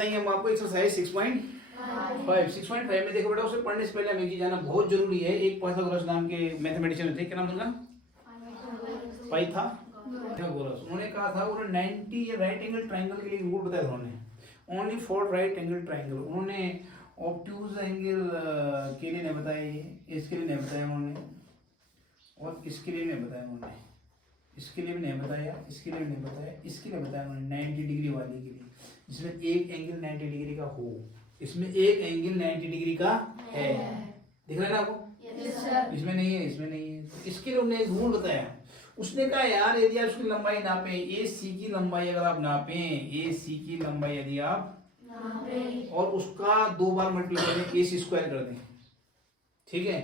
बताएंगे हम आपको एक्सरसाइज 6.5 में देखो बेटा, उसे पढ़ने से पहले हमें जाना बहुत जरूरी है। एक पाइथागोरस नाम के मैथमेटिशियन थे, क्या नाम उनका? पाइथागोरस। उन्होंने कहा था, उन्होंने 90 ये राइट एंगल ट्राइंगल के लिए रूल बताया था उन्होंने, only for right angle triangle. उन्होंने ऑब्ट्यूज एंगल के लिए नहीं बताया, ये इसके लिए नहीं बताया उन्होंने, और इसके लिए नहीं बताया उन्होंने, इसके लिए भी नहीं बताया, इसके लिए भी नहीं बताया, इसके लिए बताया उन्होंने 90 डिग्री वाले के लिए, जिसमें एक एंगल 90 डिग्री का हो। इसमें एक एंगल 90 डिग्री का है, दिख रहा है ना आपको? इसमें नहीं है, इसमें नहीं है। तो इसके लिए उन्होंने एक रूल बताया। उसने कहा यार, यदि आप उसकी लंबाई नापें, ए सी की लंबाई अगर आप नापें, ए सी की लंबाई यदि आप और उसका 2 बार मल्टीप्लाई कर दें, ए सी स्क्वायर कर दें, ठीक है,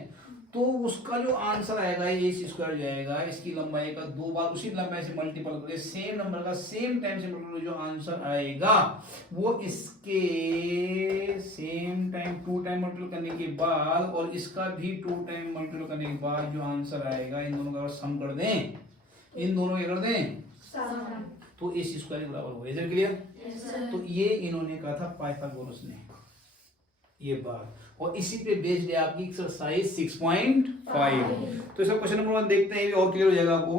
तो उसका जो आंसर आएगा ए सी स्क्वायर जाएगा, इसकी लंबाई का 2 बार उसी लंबाई से मल्टीपल करके सेम नंबर का सेम टाइम से मल्टीपल, जो आंसर आएगा वो इसके सेम टाइम 2 टाइम मल्टीपल करने के बाद और इसका भी 2 टाइम मल्टीपल करने के बाद जो आंसर आएगा, इन दोनों का सम कर दें, इन दोनों का कर दें तो ए सी स्क्वायर के बराबर होगा। Is it clear? तो ये इन्होंने कहा था पाइथागोरस ने ये बात, और इसी पे बेस्ड है आपकी एक्सरसाइज 6.5। तो इसका क्वेश्चन नंबर 1 देखते हैं, और क्लियर हो जाएगा आपको।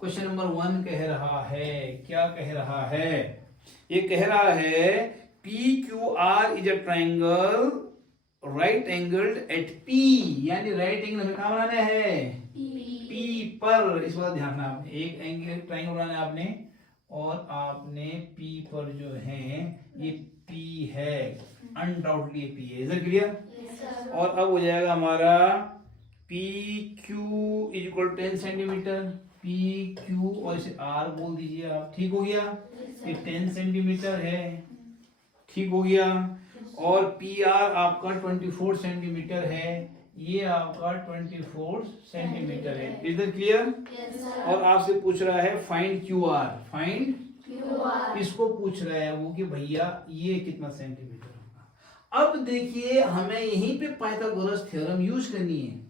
क्वेश्चन नंबर 1 कह रहा है, क्या कह रहा है? ये कह रहा है P Q R is a triangle right angled at P, यानी राइट एंगल हमें कहां बनाना है? पी पर। इस बात ध्यान रखना आपने, एक एंगल ट्राइंगल बनाना है आपने, और आपने पी पर जो है ये पी है, अनडाउटली पी है। Is it clear? और अब हो जाएगा हमारा P Q is equal 10 centimetre, P Q और इसे आर बोल दीजिए आप, ठीक हो गया? ये 10 सेंटीमीटर है, ठीक हो गया? और पी आर आपका 24 सेंटीमीटर है, ये आपका 24 सेंटीमीटर है। Is it clear? और आपसे पूछ रहा है फाइंड क्यू आर, फाइंड इसको पूछ रहा है वो कि भैया ये कितना सेंटीमीटर होगा। अब देखिए, हमें यहीं पे पाइथागोरस थ्योरम यूज करनी है।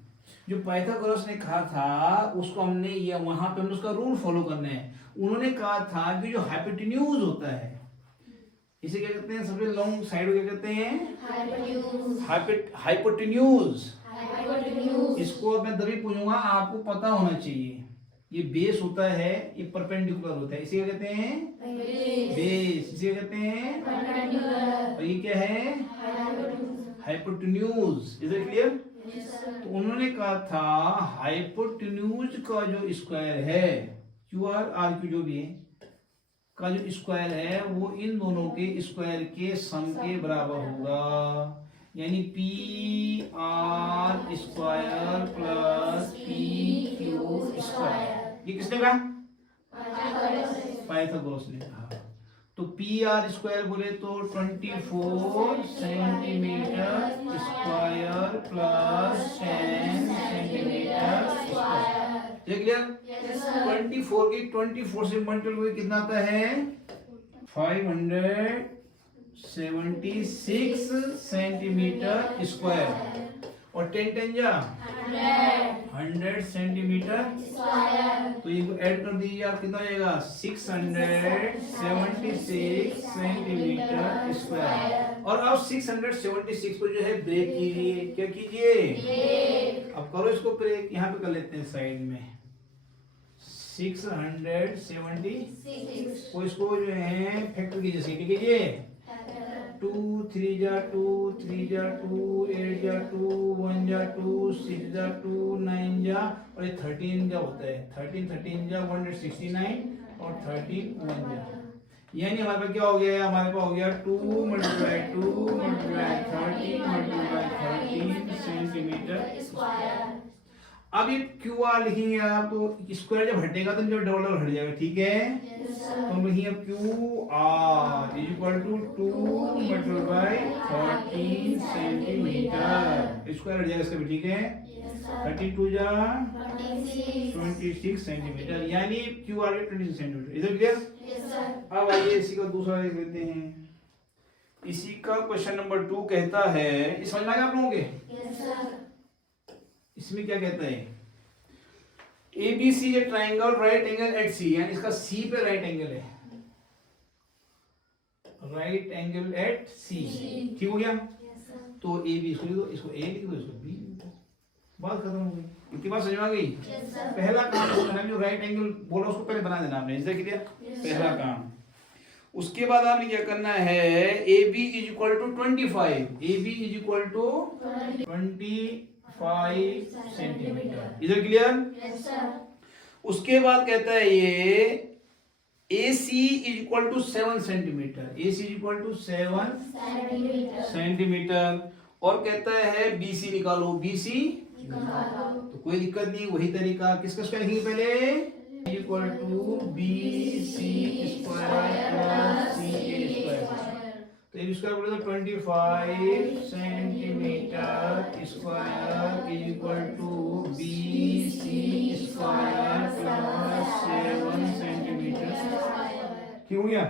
जो पाइथागोरस ने कहा था उसको हमने ये वहां पे हमने उसका रूल फॉलो करना है। उन्होंने कहा था कि जो हाइपोटेन्यूज होता है, इसे क्या कहते हैं? सबसे लॉन्ग साइड क्या कहते हैं? हाइपोटेन्यूज। इसको मैं तभी पूछूंगा, आपको पता होना चाहिए। ये बेस होता है, ये परपेंडिकुलर होता है, इसे क्या कहते हैं? बेस। इसे क्या कहते हैं? और ये क्या है? हाइपोटेन्यूज। Is it clear? तो उन्होंने कहा था हाइपोटेन्यूज का जो स्क्वायर है, क्यू आर आर क्यू जो भी है का जो स्क्वायर है, वो इन दोनों के स्क्वायर के सम के बराबर होगा। यानी P R square plus P Q square. ये किसने कहा? पाइथागोरस ने कहा। तो पी आर स्क्वायर बोले तो 24 centimetre square plus 10 centimetre square. Clear? 24 की 24 से मल्टीप्लाई कितना आता है? 576 सेंटीमीटर स्क्वायर, और 10 10 जा 100 सेंटीमीटर स्क्वायर। तो इनको ऐड कर दीजिए आप, कितना हो जाएगा? 676 सेंटीमीटर स्क्वायर। और अब 676 को जो है ब्रेक कीजिए। क्या कीजिए? अब करो इसको ब्रेक, यहाँ पे कर लेते हैं साइड में 676 को, इसको जो है फैक्टर कीजिए, सीधे कीजिए। 2 3 जा 2 3 जा 2 8 जा 2 1 जा 2 6 जा 2 9 जा, और ये 13 जा होता है, 13 जा 169 और 13 1 जा। यानी हमारे पास क्या हो गया? हमारे पास हो गया 2 मल्टीप्लाई 13 मल्टीप्लाई 13 सेंटीमीटर स्क्वायर। अब ये क्यू आर लिखेंगे आप, तो स्क्वायर जब हटेगा तो जब डबल हट जाएगा, ठीक है? तो हम लिखेंगे Q R is equal to 2 multiply 13 centimetre, square हट जाएगा इसका भी, ठीक है? 32 जा 26 सेंटीमीटर, यानी Q R 26 centimetre. Is it clear? अब आइए इसी का दूसरा देख लेते हैं। इसी का क्वेश्चन नंबर 2 कहता है, ये समझ में आ गया आप लोगों के? इसमें क्या कहता है? ABC triangle right angle at C, यानी इसका सी पे राइट एंगल है। Right angle at C. ठीक हो गया? तो ए बी, इसको ए लिख दो, इसको बी लिख दो, बात खत्म हो गई। इतनी बात समझ में आ गई? पहला काम करना है, जो राइट एंगल बोला उसको पहले बना देना आपने, इज दैट क्लियर? पहला काम। उसके बाद आपने क्या करना है, A B is equal to 25, A B is equal to 25 centimetre, is that clear? उसके बाद कहता है ये AC is equal to 7 centimetre, AC is equal to 7 centimetre, और कहता है BC निकालो, BC तो कोई दिक्कत नहीं, वही तरीका किसका स्क्वायर लिखेंगे पहले, equal to BC square plus CA square. तो AB स्क्वायर बोले तो 25 centimetre square is equal to BC square plus 7 centimetre. ठीक हो गया?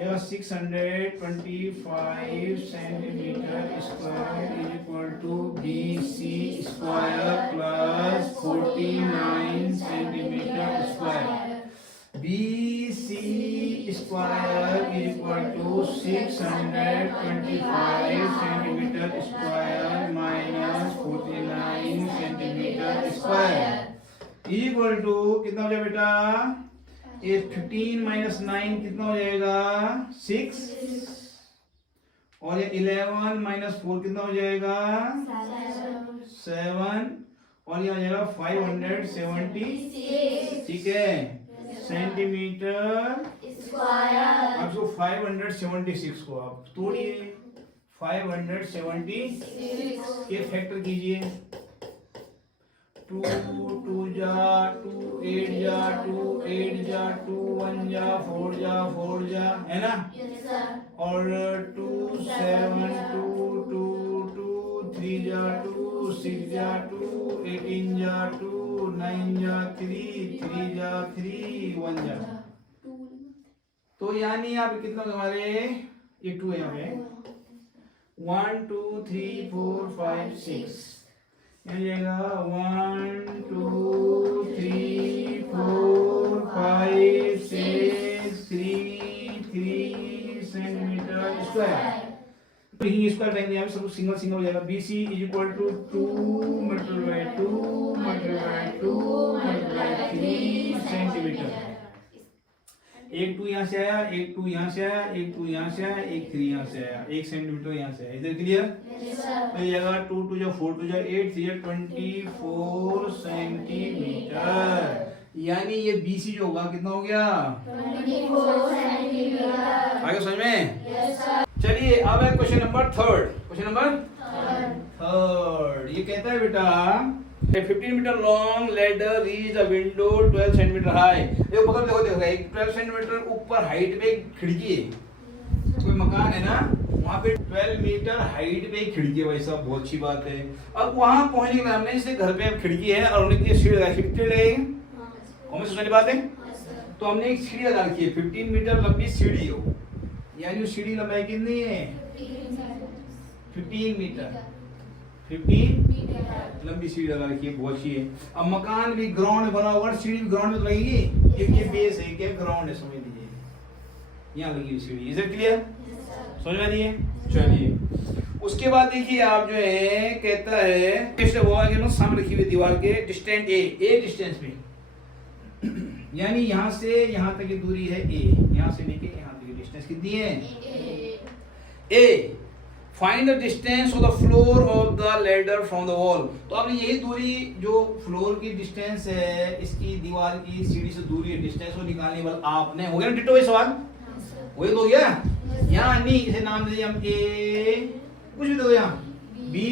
यह 625 centimetre square is equal to BC square plus 49 centimetre square. BC square is equal to 625 centimetre square minus 49 centimetre square equal to कितना हो जाएगा बेटा, ये 15 minus 9 कितना हो जाएगा, 6, और ये 11 माइनस 4 कितना हो जाएगा, 7, और ये आ जाएगा 576। ठीक है, सेंटीमीटर स्क्वायर। अब इसको 576 को आप तोड़िए, 576 के फैक्टर कीजिए, 2 2 जा 2 8 जा 2 8 जा 2 1 जा 4 जा 4 जा, है ना? और 2 7 2 2 2 3 जा 2 6 जा 2 18 जा 2 9 जा 3 3 जा 3 1 जा। तो यानी आप कितना हमारे, ये 2 है यहाँ पे, 1 2 3 4 5 6, जाएगा 1 2 3 4 5 6 3 सेंटीमीटर स्क्वायर। स्क्वायर टाइम यहाँ पे सब सिंगल सिंगल हो जाएगा। BC is equal to 2 multiply 2 multiply 2 multiply 3 centimetre. एक 2 यहाँ से आया, एक 2 यहाँ से आया, एक 2 यहाँ से आया, एक 3 यहाँ से आया, 1 सेंटीमीटर यहाँ से आया, इधर क्लियर? तो ये जगह 2 2 जा 4 2 जा 8 3 जा 24 सेंटीमीटर। यानी ये BC जो होगा कितना हो गया, 24 सेंटीमीटर। आगे समझ में? चलिए अब है क्वेश्चन नंबर 3। क्वेश्चन नंबर 3 ये कहता है बेटा, A 15 meter long ladder reach a window 12 centimeter high। देखो बगल देखो देखो, एक 12 सेंटीमीटर ऊपर हाइट पे खिड़की है, कोई मकान है ना, वहाँ पे 12 मीटर हाइट पे खिड़की है, भाई साहब बहुत अच्छी बात है। अब वहाँ पहुँचने के लिए हमने इसे घर पे अब खिड़की है और उन्हें सीढ़ी लगा, खिड़की लगेगी, कौन सी वाली बात है? तो हमने एक सीढ़ी लगा रखी है, 15 मीटर लंबी सीढ़ी हो, यानी सीढ़ी लंबाई कितनी है, 15 मीटर, 15 लंबी सीढ़ी लगा रखी है, बहुत अच्छी है। अब मकान भी ग्राउंड में बना हुआ, सीढ़ी भी ग्राउंड में लगेगी, एक ये बेस है, क्या ग्राउंड है, समझ लीजिए, यहाँ लगी हुई सीढ़ी। Is it clear? समझ में नहीं है? चलिए उसके बाद देखिए आप जो है कहता है वो आगे ना सामने रखी हुई दीवार के डिस्टेंस ए डिस्टेंस पे, यानी यहाँ से यहाँ तक की दूरी है ए, यहाँ से लेके यहाँ तक की डिस्टेंस कितनी है, A. Find the distance of the floor of the ladder from the wall. तो आपने यही दूरी जो फ्लोर की डिस्टेंस है, इसकी दीवार की सीढ़ी से दूरी है, डिस्टेंस को निकालने वाला आपने, हो गया ना डिट्टो ये सवाल, वही तो हो गया। यहाँ नहीं, इसे नाम दे दिया हम ए, कुछ भी दो यहाँ बी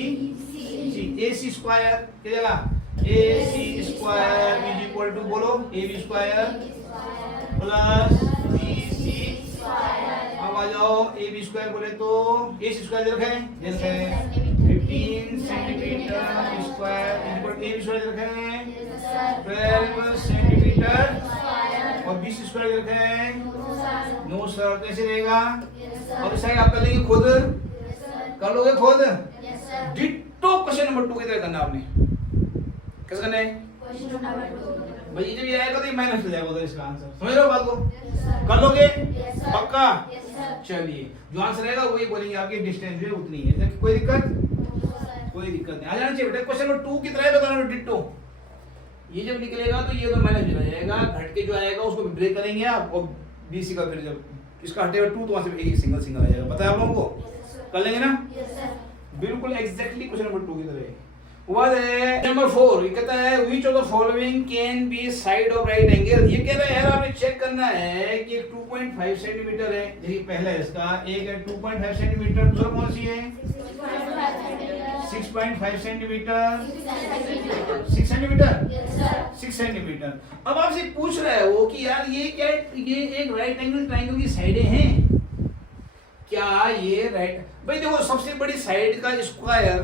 सी, ए सी स्क्वायर क्या जगह, A C square is equal to बोलो A B square plus B C square. अब आ जाओ ए बी स्क्वायर बोले तो ए सी स्क्वायर रखें, जैसे 15 centimetre square is equal to A B square रखें 12 सेंटीमीटर और बी सी स्क्वायर रखें 9 सर, कैसे रहेगा? और इस साइड आप कर लेंगे खुद, कर लोगे खुद। डिट्टो क्वेश्चन नंबर 2 की तरह करना आपने, कैसे करना है क्वेश्चन नंबर 2? भाई जब ये आएगा तो ये माइनस हो जाएगा उधर इसका आंसर, समझ रहे हो बात को? कर लोगे पक्का? चलिए जो आंसर रहेगा वही बोलेंगे, आपकी डिस्टेंस जो है उतनी है। कोई दिक्कत? कोई दिक्कत नहीं, आ जाना चाहिए बेटा। क्वेश्चन नंबर 2 कितना है बताना, डिट्टो। ये जब निकलेगा तो ये तो माइनस हो जाएगा, घट के जो आएगा उसको ब्रेक करेंगे आप, और बीसी का फिर जब इसका हटेगा 2 तो वहां से एक सिंगल सिंगल आ जाएगा। पता है आप लोगों को? कर लेंगे ना? बिल्कुल एग्जैक्टली क्वेश्चन नंबर 2 की तरह। नंबर 4 ये कहता है which of the following can be side of right angle. ये कह रहा है यार आपने चेक करना है कि 2.5 सेंटीमीटर है, देखिए पहला है इसका, एक है 2.5 सेंटीमीटर, दूसरा कौन सी है 6.5 सेंटीमीटर, 6 सेंटीमीटर, 6 सेंटीमीटर। अब आपसे पूछ रहा है वो कि यार ये क्या, ये एक राइट एंगल ट्रायंगल की साइडें हैं क्या? ये राइट, भाई देखो सबसे बड़ी साइड का स्क्वायर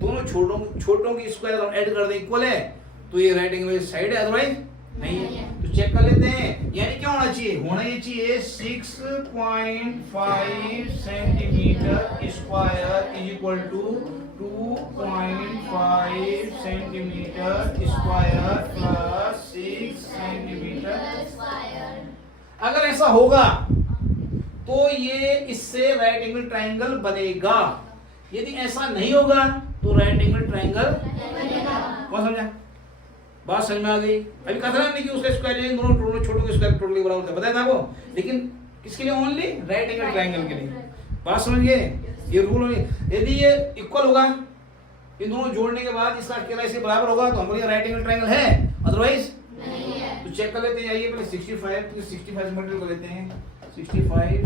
दोनों छोटों की स्क्वायर हम ऐड कर दें इक्वल है, तो ये राइट एंगल साइड है, अदरवाइज नहीं है। तो चेक कर लेते हैं, यानी क्या होना चाहिए? होना ये चाहिए 6.5 centimetre square is equal to 2.5 centimetre square plus 6 centimetre square. अगर ऐसा होगा तो ये इससे राइट एंगल ट्रायंगल बनेगा। यदि ऐसा नहीं होगा तो राइट एंगल ट्रायंगल कौन समझा? बात समझ में आ गई? अभी कहा था नहीं कि उसका स्क्वायर दोनों छोटों के स्क्वायर टोटली बराबर था, बताया था वो, लेकिन किसके लिए? ओनली राइट एंगल ट्रायंगल के लिए। बात समझ गए? ये रूल यदि ये इक्वल होगा, इन दोनों जोड़ने के बाद इसका अकेला इसे बराबर होगा तो हम बोलेंगे राइट एंगल ट्रायंगल है, अदरवाइज नहीं है। तो चेक कर लेते हैं, आइए पहले 65 से मल्टीप्लाई कर लेते हैं। 65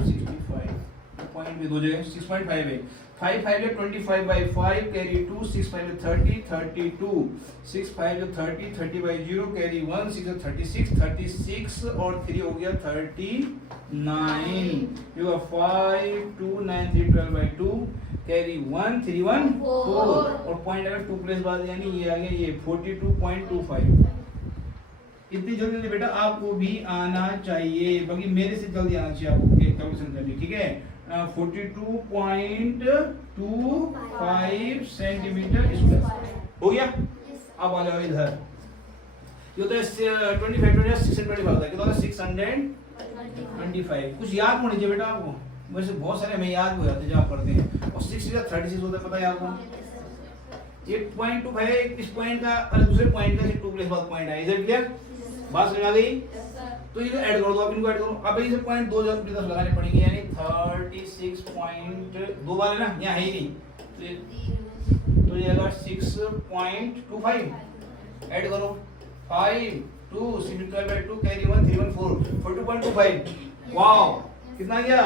पॉइंट में दो जगह 6.5 है, 5 5 है 25/5 कैरी 2, 6 5 है 30 32, 6 5 है 30 30/0 कैरी 1, 6 है 36 36 और 3 हो गया 39, ये 5 2 9 3 12/2 कैरी 1 3 1 4 और पॉइंट अगर 2 प्लस बाद यानी ये आ गया ये 42.25। इतनी जल्दी बेटा आपको भी आना चाहिए, बाकी मेरे से जल्दी आना चाहिए आपको कैलकुलेशन करनी, ठीक है? 42.25 सेंटीमीटर स्क्वायर हो गया। अब आ जाओ इधर, ये तो 25 625 होता है, कितना होता है 625। कुछ याद होनी चाहिए बेटा आपको, वैसे बहुत सारे हमें याद हो जाते हैं जब आप पढ़ते हैं। और 6 या 36 होता है, पता है आपको? ये 0.25 इस पॉइंट का और दूसरे पॉइंट का 2 प्लस बाद पॉइंट है, इधर क्लियर? बात समझ आ गई? तो ये ऐड कर दो, आप इनको ऐड करो। अब इसे पॉइंट 2 जब 10 लगाने पड़ेंगे, यानी 36.2 बार है ना, यहाँ है ही नहीं, तो ये अगर 6.25 ऐड करो 5 2 6/2 कैरी 1 3 1 4 42.25। वाओ कितना गया?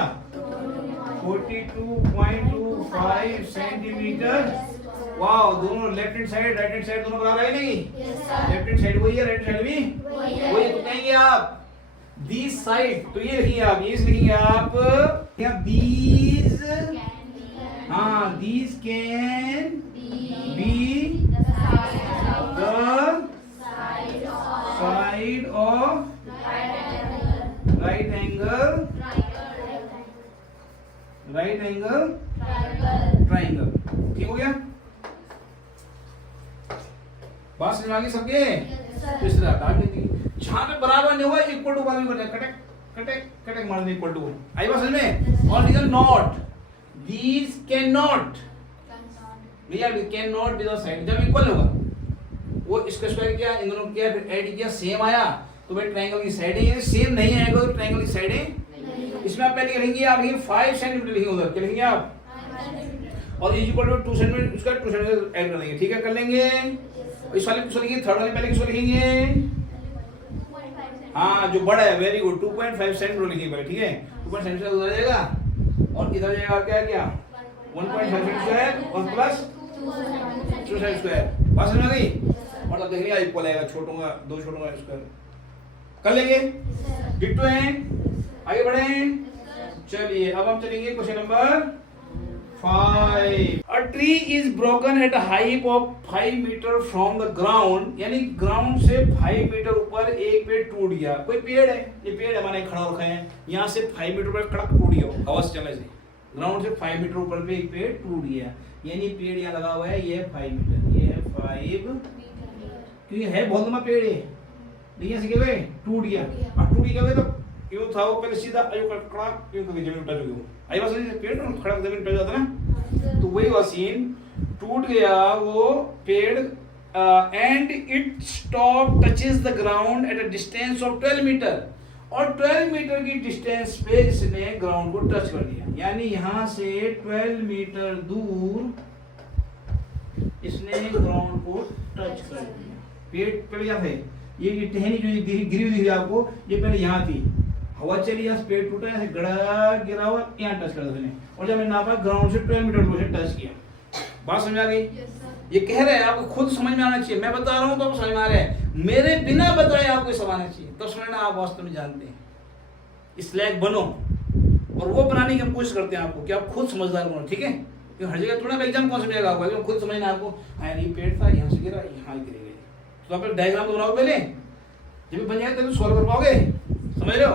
42.25 सेंटीमीटर। वाओ, दोनों left hand side right hand side दोनों बराबर है नहीं? लेफ्ट हैंड साइड वही है, राइट हैंड साइड भी वही है। तो कहेंगे आप दिस साइड, तो ये लिखिए आप, ये लिखिए आप क्या? दीज, हाँ these can be the side of right angle triangle. ठीक हो गया? बात समझ आ गई सबके? तीसरा काट देती, जहां पे बराबर नहीं हुआ इक्वल टू बाद में करना, कटक कटक कटक मार दे इक्वल टू। आई बात समझ में? और reason not, these can not, भैया can not be the side. जब इक्वल होगा वो इसका स्क्वायर किया, इन दोनों किया, फिर ऐड किया, सेम आया तो भाई ट्रायंगल की साइडें, ये सेम नहीं आएगा तो ट्रायंगल की साइडें इसमें आप पहले लिखेंगे, आप लिखेंगे 5 सेंटीमीटर लिखेंगे उधर, क्या लिखेंगे आप? और इज इक्वल टू 2 सेंटीमीटर, उसका 2 सेंटीमीटर ऐड कर देंगे, ठीक है? कर लेंगे। इस वाले किसको लिखेंगे? थर्ड वाले पहले किसको लिखेंगे? हाँ जो बड़ा है, वेरी गुड, 2.5 सेंटीमीटर लिखिए पहले, ठीक है? 2.5 सेंटीमीटर उधर जाएगा और इधर जाएगा क्या क्या 1.5 सेंटीमीटर और प्लस 2 सेंटीमीटर। बात समझ में आ गई? और तब देखेंगे इक्वल आएगा, छोटों का 2 छोटों का स्क्वायर कर लेंगे। डिट्टो है, आगे बढ़े। चलिए अब हम चलेंगे question number 5। A tree is broken at a height of 5 metre from the ground, यानी ग्राउंड से 5 मीटर ऊपर एक पेड़ टूट गया। कोई पेड़ है, ये पेड़ हमारे खड़ा रखा है, यहाँ से 5 मीटर ऊपर कड़क टूट गया हवा से चलने से, ग्राउंड से 5 मीटर ऊपर पे एक पेड़ टूट गया, यानी पेड़ यहाँ लगा हुआ है, ये है 5 मीटर, ये है 5 क्योंकि है बहुत लंबा पेड़ है, देखिए ऐसे क्या हुए टूट गया, और टूट गया तो यूं था वो पहले सीधा यूं खड़ा यूं करके जमीन टच हो गया। आई बात समझ, पेड़ तो खड़ा जमीन टच जाता ना, तो वही हुआ सीन, टूट गया वो पेड़ and it stop touches the ground at a distance of 12 metre, और 12 मीटर की डिस्टेंस पे इसने ग्राउंड को टच कर दिया, यानी यहां से 12 मीटर दूर इसने ग्राउंड को टच कर दिया। पेड़ पहले क्या थे, ये टहनी जो गिरी हुई दिख आपको, ये पहले यहाँ थी, हवा चली यहाँ पेड़ टूटा, ऐसे गड़ा गिरा हुआ, यहाँ टच कर दिया उसने, और जब मैंने नापा ग्राउंड से 12 मीटर दूर से टच किया। बात समझ आ गई? ये कह रहे हैं आपको खुद समझ में आना चाहिए, मैं बता रहा हूँ तो आप समझ में आ रहे हैं, मेरे बिना बताए आपको सब आना चाहिए, तब समझना आप वास्तव में जानते हैं। इस लायक बनो, और वो बनाने की हम कोशिश करते हैं आपको कि आप खुद समझदार बनो, ठीक है? क्योंकि हर जगह थोड़ा एग्जाम कौन समझेगा आपको, अगर खुद समझना आपको, ये पेड़ था यहाँ से गिरा यहाँ गिर गए, तो आप डायग्राम तो बनाओ पहले, जब बन जाएगा तभी सॉल्व कर पाओगे, समझ रहे हो?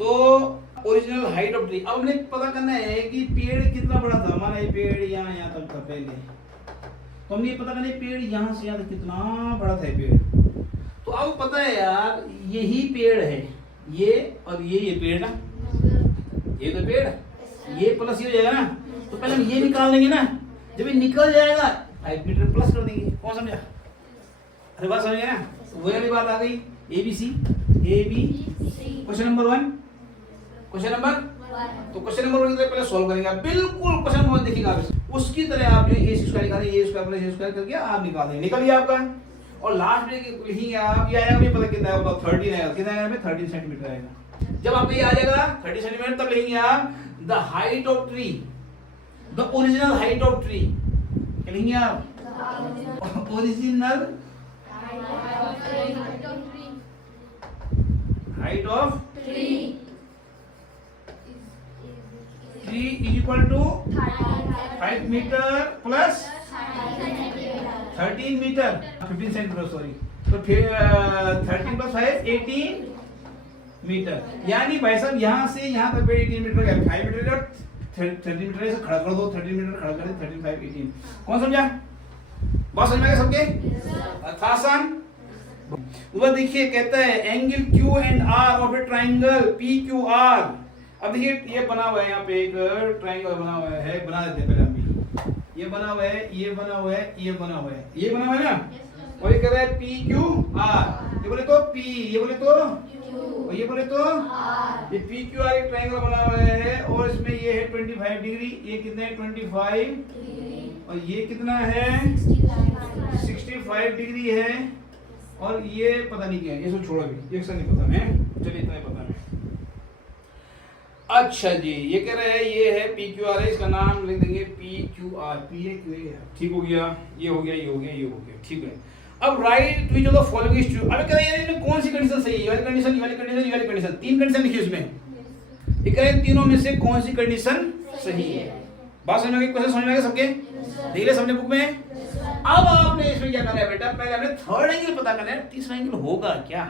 तो ओरिजिनल हाइट ऑफ ट्री, अब हमें पता करना है कि पेड़ कितना बड़ा था, हमारा ये पेड़ यहाँ तक था पहले, तो हमने ये पता करना है पेड़ यहाँ से यहाँ तक कितना बड़ा था पेड़। तो अब पता है यार, यही पेड़ है ये, और ये पेड़ ना, ये तो पेड़, ये प्लस ये हो जाएगा ना, तो पहले हम ये निकाल देंगे ना, जब ये निकल जाएगा 5 मीटर प्लस कर देंगे। कौन समझा? अरे बात समझ गए ना? वही वाली बात आ गई, ABC, question number 1, question number, तो क्वेश्चन नंबर 1 पहले सॉल्व करेंगे आप, बिल्कुल क्वेश्चन नंबर 1 देखिएगा आप, उसकी तरह आप जो ए स्क्वायर निकालें, ए स्क्वायर प्लस ए स्क्वायर करके आप निकाल देंगे, निकल गया आपका, और लास्ट में लिखेंगे आप, ये आएगा, मुझे पता कितना है, 13 आएगा, कितना आएगा, 13 सेंटीमीटर आएगा। जब आपको ये आ जाएगा 30 सेंटीमीटर, तब लिखेंगे आप the height of tree, the original height of tree, क्या लिखेंगे आप? Original height of tree is equal to 5 metre plus 13 metre, 15 centimetre sorry, तो फिर 13 प्लस 5 18 मीटर, यानी भाई साहब यहाँ से यहाँ तक 18 मीटर गया, 5 मीटर 13 मीटर से खड़ा कर दो, 13 मीटर खड़ा कर दो, 13 5 18। कौन समझा? बात समझ में आ गया सबके? था आसान? ऊपर देखिए कहता है angle Q and R of A triangle PQR। अब देखिए ये बना हुआ है, यहाँ पे एक ट्राइंगल बना हुआ है, बना देते हैं पहले हम भी, ये बना हुआ है, ये बना हुआ है, ये बना हुआ है, ये बना हुआ है ना, और ये कह रहा है PQR, ये बोले तो P, ये बोले तो Q, और ये बोले तो R, ये PQR एक ट्राइंगल बना हुआ है, और इसमें ये है 25 डिग्री, ये कितने 25 डिग्री, और ये कितना है 65 डिग्री है, और ये पता नहीं क्या है, ये सब छोड़ो भी, एक से नहीं पता मैं, चलिए इतना ही पता है। अच्छा जी, ये कह रहे हैं ये है PQR है, इसका नाम लिख देंगे PQR, P है Q है, ठीक हो गया, ये हो गया, ये हो गया, ये हो गया, ठीक है। अब right which of the following is true, अब कह रहे हैं इसमें कौन सी कंडीशन सही है, ये वाली कंडीशन, ये वाली कंडीशन, ये वाली कंडीशन, तीन कंडीशन लिखी इसमें, ये कह रहे हैं तीनों में से कौन सी कंडीशन सही है। बात समझ में आ गई? क्वेश्चन समझ में आ गया सबके? देख ले सबने बुक में? अब आपने इसमें क्या करना है बेटा, पहले आपने थर्ड एंगल पता करना है, तीसरा एंगल होगा क्या,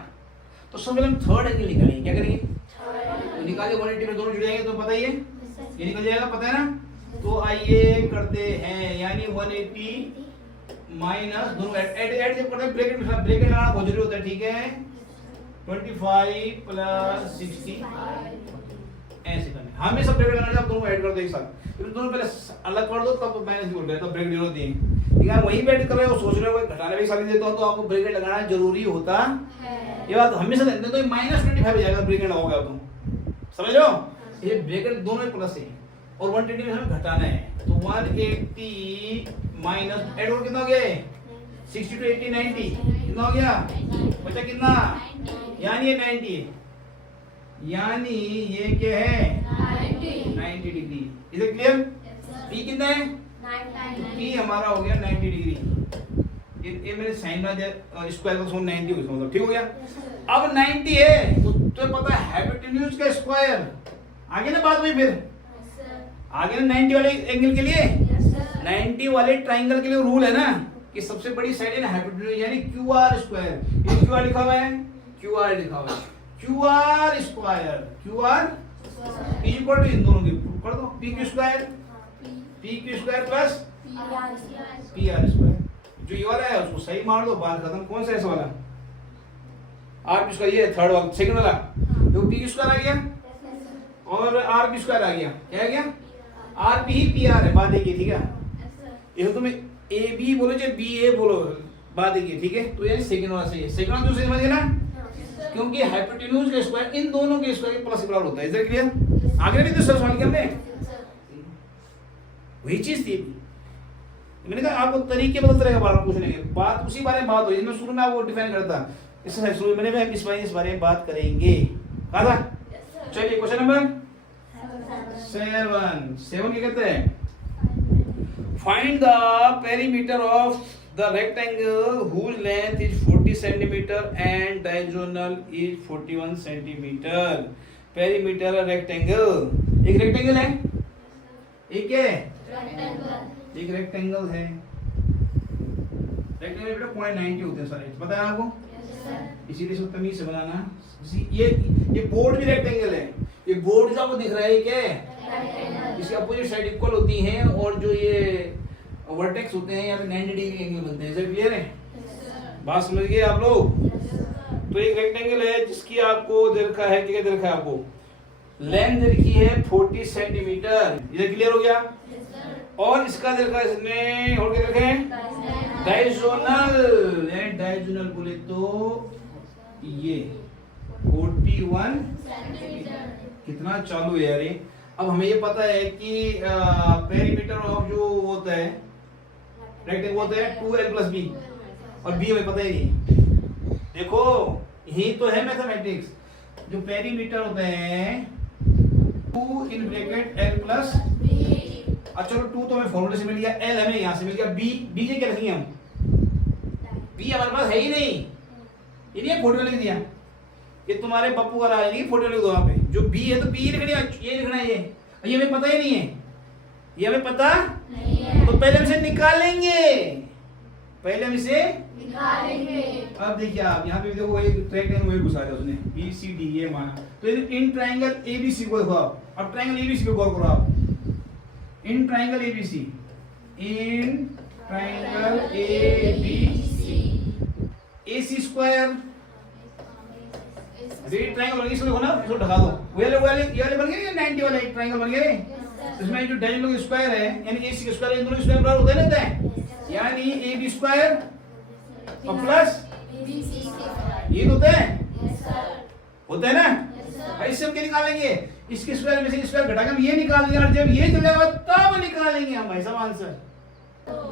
तो सबसे पहले हम थर्ड एंगल निकालेंगे। क्या करेंगे? तो निकालिए, 180 में दोनों जुड़ जाएंगे तो पता ही है, ये निकल जाएगा, पता है ना। तो आइए करते हैं, यानी 180 माइनस दोनों ऐड जब करते हैं, ब्रैकेट लगाना बहुत जरूरी होता है, ठीक है। 25 प्लस 60 ऐसे करना है, हमें सब ब्रैकेट लगाना, जब दोनों ऐड कर दो एक साथ, तो दोनों पहले अलग कर दो तब माइनस बोल रहे, तब ब्रैकेट जरूर देंगे। यार वही बैठ कर रहे हो, सोच रहे हो घटाने भी सारी देता हो, तो आपको ब्रैकेट लगाना जरूरी होता है, ये बात हमेशा देते, तो -25 हो जाएगा ब्रैकेट लगाओगे आप, समझ लो, ये ब्रैकेट दोनों प्लस है, और 120 में हमें घटाना है, तो 180 माइनस ऐड कितना हो गया, 60 to 80 90 कितना हो गया, बचा कितना, यानी ये 90 है, यानी ये क्या है 90 degree. Is it clear? P कितना है, पी हमारा हो गया 90 डिग्री, ये मेरे साइन में स्क्वायर का 90 हो गया, ठीक हो गया। अब 90 है तो पता है हाइपोटेन्यूज का स्क्वायर, आगे ना बात हुई, फिर आगे ना 90 वाले एंगल के लिए, 90 वाले ट्राइंगल के लिए रूल है ना कि सबसे बड़ी साइड है ना हाइपोटेन्यूज, यानी QR स्क्वायर, ये QR लिखा हुआ है, QR लिखा हुआ है, QR square, QR equal to इन दोनों की कर दो, PQ square plus PR square, जो ये वाला है उसको सही मार दो, बात खत्म। कौन सा ऐसा वाला, आप इसका ये थर्ड वाला, सेकंड वाला देखो पी स्क्वायर आ गया और आर पी स्क्वायर आ गया, क्या आ गया? आर पी ही पी आर है, बात देखिए ठीक है। ये तुम्हें ए बी बोलो चाहे बी ए बोलो, बात देखिए ठीक है। तो यानी सेकंड वाला सही है, सेकंड वाला दूसरे समझ गए ना, क्योंकि हाइपोटेन्यूज का स्क्वायर इन दोनों के स्क्वायर के प्लस के बराबर होता है। Is that clear? आगे भी तो सवाल किया हमने, वही चीज थी। मैंने कहा आपको तरीके बदलते रहेगा बार बार पूछने के, बात उसी बारे में बात हुई जिसमें शुरू में आपको डिफाइन करता, इससे शुरू मैंने भी इस बारे में बात करेंगे, कहा था। चलिए क्वेश्चन नंबर 7 क्या कहते हैं? Find the perimeter of the rectangle whose length is 40 cm and diagonal is 41 cm। Perimeter rectangle, एक रेक्टेंगल है, एक है एक रेक्टेंगल है। रेक्टेंगल बेटा 0.90 होते हैं सारे, पता है आपको? इसीलिए सब तमीज से बनाना। ये बोर्ड भी रेक्टेंगल है, ये बोर्ड जो आपको दिख रहा है क्या है? इसकी अपोजिट साइड इक्वल होती हैं और जो ये वर्टेक्स होते हैं यहाँ पे 90 डिग्री एंगल बनते हैं। इज क्लियर है? बात समझ गए आप लोग? तो एक रेक्टेंगल है जिसकी आपको दे रखा है, क्या दे रखा है आपको? लेंथ दे रखी है 40 सेंटीमीटर। इधर क्लियर हो गया? और इसका दे रखा है इसने, और क्या रखे हैं? डायगोनल, यानी डायगोनल बोले तो ये 41 सेंटीमीटर। कितना चालू है यार ये। अब हमें ये पता है कि पेरीमीटर ऑफ जो होता है रेक्टेंगल होता है 2l + b, और b हमें पता ही नहीं। देखो यही तो है मैथमेटिक्स, जो पेरीमीटर होते हैं 2 इन ब्रैकेट l + b। अच्छा चलो 2 तो हमें फॉर्मूले से मिल गया, l हमें यहाँ से मिल गया, b क्या रखेंगे हम? b हमारे पास है ही नहीं, ये नहीं फोटो लिख दिया, ये तुम्हारे पप्पू का राज नहीं, फोटो लिख दो वहां पे। जो b है तो b लिखनी है, ये लिखना है, ये हमें पता ही नहीं है, ये हमें पता नहीं है। तो पहले हम इसे निकालेंगे, पहले हम इसे निकालेंगे। अब देखिए आप यहाँ पे देखो एक ट्रायंगल में घुसा दिया उसने, बी सी डी ये माना, तो इन ट्रायंगल एबीसी को देखो आप। अब ट्रायंगल एबीसी को गौर करो आप, in triangle ABC, in triangle ABC AC square red triangle बन गया, इसको देखो ना, इसको ढका दो। ये वाले बन गए, 90 वाला एक ट्रायंगल बन गया। इसमें जो डायगोनल स्क्वायर है यानी एसी स्क्वायर, इन दोनों स्क्वायर बराबर होते रहते हैं, यानी एबी स्क्वायर और प्लस ये होते हैं, होते हैं ना। इससे हम क्या निकालेंगे? इसके स्क्वायर में से स्क्वायर घटा के हम ये निकाल देंगे, और जब ये चल जाएगा तब निकालेंगे हम भाई साहब आंसर।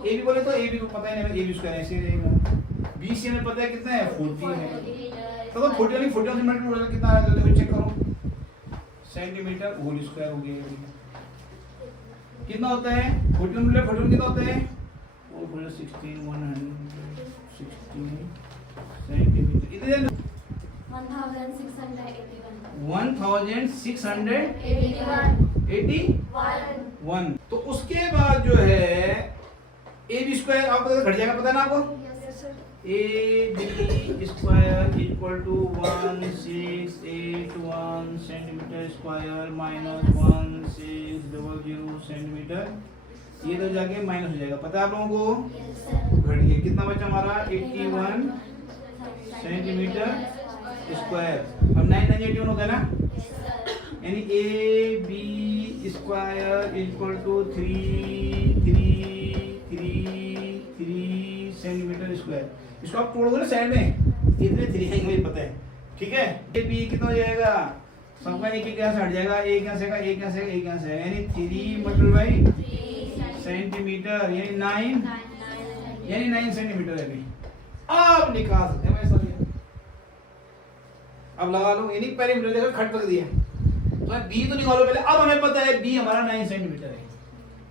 ए बी बोले तो ए बी को पता ही नहीं, ए बी स्क्वायर ऐसे रहेगा। बी सी हमें पता है कितना है 40 है, तो 40 वाली 40 से मल्टीप्लाई कितना आ रहा है चेक करो, सेंटीमीटर होल स्क्वायर हो गया। कितना होता है 40 मल्टीप्लाई 40 कितना होता है 416 116 सेंटीमीटर। इधर 1681 तो उसके बाद जो है ए बी स्क्वायर आपको घट जाएगा, पता है ना आपको? A B square equal to 1681 centimetre square minus 1600 centimetre, ये तो जाके माइनस हो जाएगा, पता है आप लोगों को? घट गया, कितना बचा हमारा 81 सेंटीमीटर स्क्वायर। अब 981 होता है ना, यानी A B square equal to 333 centimetre square. इसको आप तोड़ दो ना साइड में, कितने 3 है मुझे पता है, ठीक है। ए बी कितना हो जाएगा? सबका एक एक यहाँ से हट जाएगा, एक यहाँ से का, एक यहाँ से एक यहाँ से, यानी 3 मल्टीप्लाई सेंटीमीटर यानी 9 सेंटीमीटर है। अभी आप निकाल सकते हैं वैसा, अब लगा लो, यानी पेरीमीटर देखो खट कर दिया, तो बी तो निकालो पहले। अब हमें पता है बी हमारा 9 सेंटीमीटर है,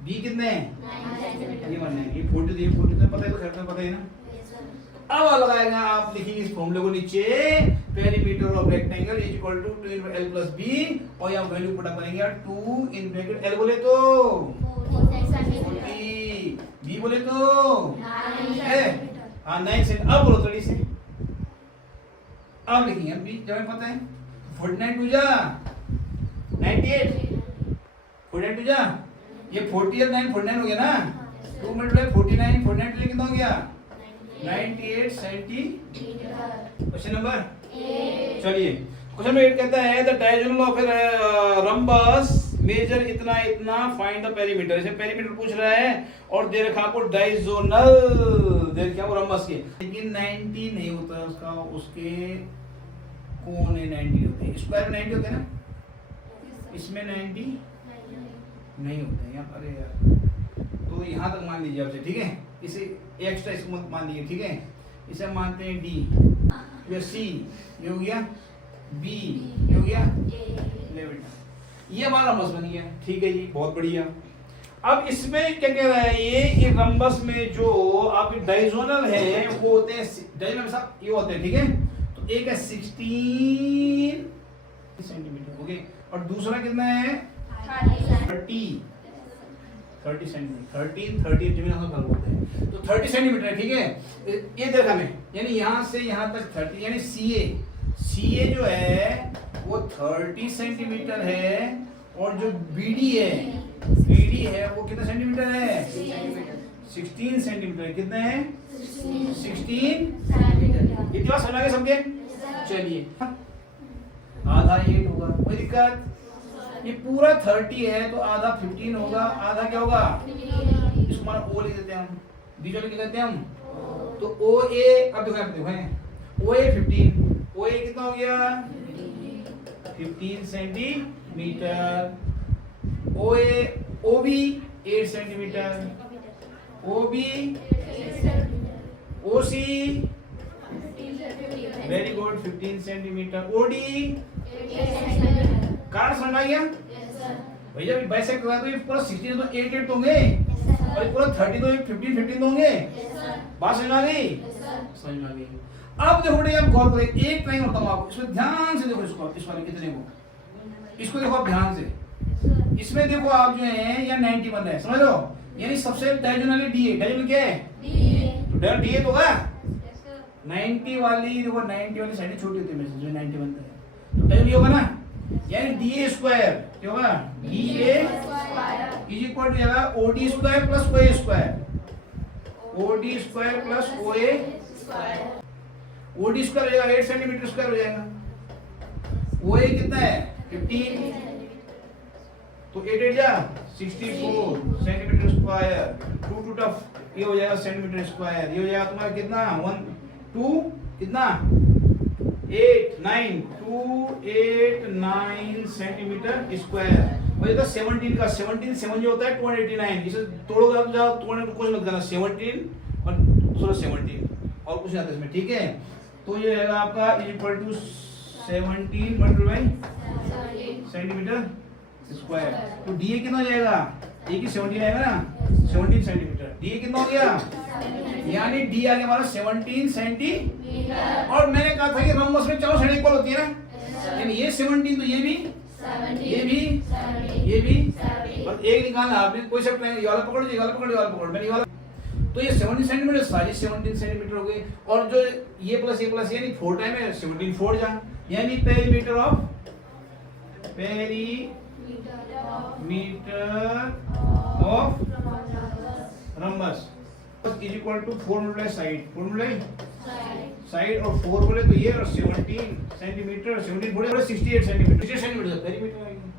बी कितने हैं 9 सेंटीमीटर, ये 40 ये 40 तो पता है, तो खैर तो पता है ना। अब लगाएगा आप, लिखिए इस फॉर्मूले को नीचे, perimeter of rectangle is equal to 2 l + b, और यहाँ वैल्यू पुट अप करेंगे 2 इन ब्रैकेट l बोले तो 40, b बोले तो 9 सेंटीमीटर। अब बोलो 30 से, अब लिखेंगे बी, जब हमें पता है 49 टू जा 98, 49 टू जा ये 40 और 9 49 हो गया ना, 2 मल्टीप्लाई 49 49 कितना हो गया 98 सेंटीमीटर। Question number 8। चलिए क्वेश्चन में कहता है the diagonal of a rhombus measure इतना इतना फाइंड द पेरीमीटर। इसे पेरीमीटर पूछ रहा है और दे रखा आपको डायगोनल दे रखा वो रंबस के, लेकिन 90 नहीं होता उसका, उसके कोने 90 होते हैं, स्क्वायर में 90 होते हैं ना, इसमें 90 नहीं होते हैं यार। अरे यार तो यहाँ तक मान लीजिए आपसे, ठीक है, इसे एक्स्ट्रा इसको मत मान लीजिए, ठीक है, इसे मानते हैं डी, ये सी ये हो गया, बी ये हो गया, ले बेटा ये हमारा रंबस बन गया, ठीक है जी, बहुत बढ़िया। अब इसमें क्या कह रहा है ये रंबस में जो आपके डायगोनल है वो होते हैं, डायगोनल साहब ये होते हैं, ठीक है, तो एक है 16 सेंटीमीटर, ओके, और दूसरा कितना है 30 सेंटीमीटर, 30 जमीन हम बोलते हैं, तो 30 सेंटीमीटर है, ठीक है। ये देखा मैं, यानी यहाँ से यहाँ तक 30, यानी सीए जो है वो 30 सेंटीमीटर है, और जो बीडी है वो कितना सेंटीमीटर है, 16 सेंटीमीटर, कितने हैं 16 सेंटीमीटर। इतनी बात समझ समझे, चलिए आधा 8 होगा, कोई दिक्कत, ये पूरा 30 है तो आधा 15 होगा, आधा क्या होगा, इसको मान ओ लिख देते हैं हम, बीच वाले लिख देते हैं हम, तो ओ ए, अब देखो ओ ए 15, ओ ए कितना हो गया 15 centimetre, O A O B 8 centimetre, O B O C very good 15 centimetre, O D कारण समझ आ गया भैया, बाइसेक्ट करा तो ये पूरा 16 तो 8 तो होंगे, और ये पूरा 30 तो 15 तो होंगे, बात समझ आ गई, समझ में आ गई। अब देखो बेटे, अब गौर करें, एक ट्रायंगल बताऊं आपको, इसमें ध्यान से देखो, इसको इस वाले कितने को, इसको देखो आप ध्यान से, इसमें देखो आप जो है या 91 है, समझ लो, यानी सबसे डायगोनल डी है, डायगोनल क्या है तो डायगोनल डी है तो होगा 90 वाली, देखो 90 वाली साइड छोटी होती है में से, जो 91 है तो डायगोनल होगा ना, यानी डी ए स्क्वायर क्या होगा, D A is equal to जाएगा O D square plus O A square, O D square plus O A square, O D square हो जाएगा 8 सेंटीमीटर स्क्वायर हो जाएगा, ओ ए कितना है 15, तो 8 8 जा 64 सेंटीमीटर स्क्वायर, 2 2 टफ ये हो जाएगा सेंटीमीटर स्क्वायर, ये हो जाएगा तुम्हारा कितना 1 2 कितना 8 9 2 8 9 सेंटीमीटर स्क्वायर, और ये तो 17 का 17 7 जो होता है 289, इसे तोड़ोगे आप जाओ, तोड़ने को कुछ मत करना, 17 और दूसरा 17 और कुछ नहीं आता इसमें, ठीक है, तो ये रहेगा आपका is equal to 17 multiply centimetre square, तो डी ए कितना हो जाएगा, ए की 17 आएगा ना 17 सेंटीमीटर, डी ए कितना हो गया, यानी डी आ गया हमारा 17 सेंटीमीटर, और मैंने कहा था कि रंबस में चारों साइड इक्वल होती है ना, यानी ये 17 तो ये भी 17 ये भी और एक निकालना आपने, कोई सा ये वाला पकड़ो, ये वाला पकड़ो, ये वाला पकड़ो, मैंने ये वाला, तो ये 17 सेंटीमीटर सारी 17 सेंटीमीटर हो गई, और जो ये प्लस यानी 4 टाइम है 17 4 जा, यानी perimeter of rhombus is equal to 4 multiply side, और 4 बोले तो ये, और 17 सेंटीमीटर 17 बोले 68 सेंटीमीटर, 68 सेंटीमीटर पेरीमीटर